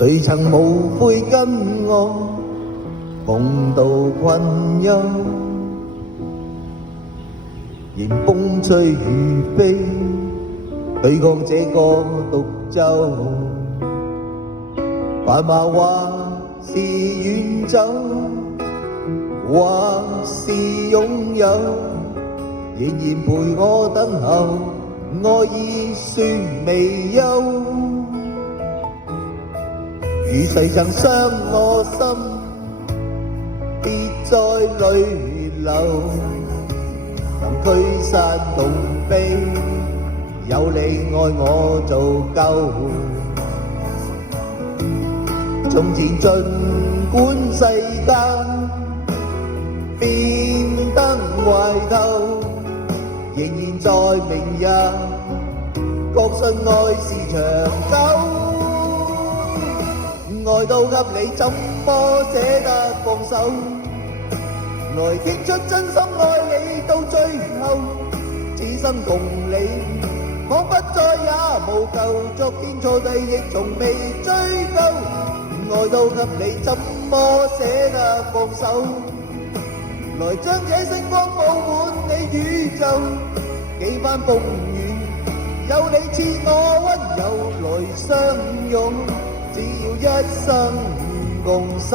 誰曾無悔跟我共度困憂？任風吹雨飛，對抗這個獨舟。繁華或是遠走，或是擁有，仍然陪我等候，愛已算未休。與誰曾傷我心，別再淚流，能驅散動悲，有你愛我做夠。從前儘管世間變得壞透，仍然在明日確信愛是長久。愛到給你怎麼捨得放手？來傾出真心愛你到最後，此生共你彷彿再也無舊，昨天錯對亦從未追究。愛到給你怎麼捨得放手？來將這星光佈滿你宇宙，幾番風雨有你賜我溫柔來相擁，只要一生共守。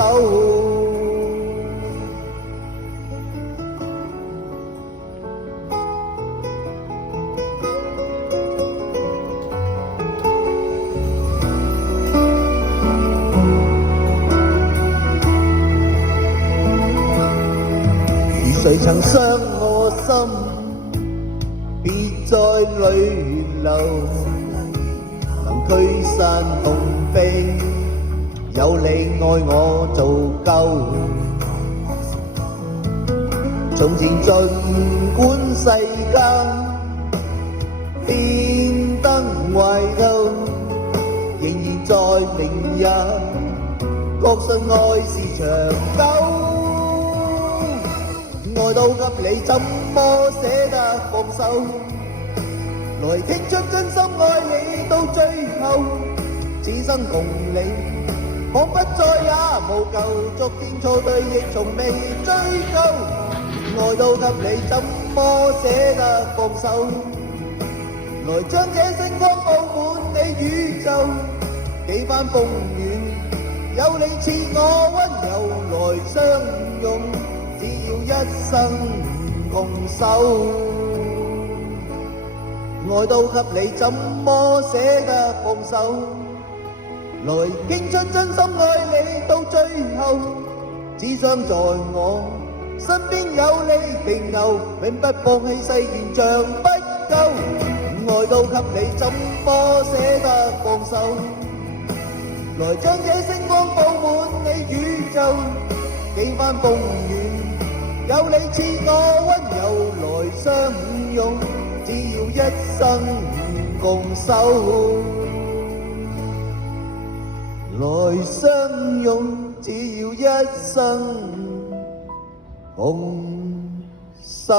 誰曾傷我心，別再淚流，能驅散痛悲，有你愛我做夠。從前儘管世間變得壞透，仍然在明日確信愛是長久。愛到給你怎麼捨得放手？來傾出真心愛你到最後，此生共你彷彿再也無舊，昨天錯對亦從未追究。愛到給你怎麼捨得放手？來將這星光佈滿你宇宙，幾番風雨有你賜我溫柔來相擁，只要一生共守。愛到給你怎麼捨得放手？來傾出真心愛你到最後，只想在我身邊有你停留，永不放棄誓言像不夠。愛到給你怎麼捨得放手？來將這星光佈滿你宇宙，幾番風雨有你賜我溫柔來相擁，只要一生共守。來相擁，只要一生共守。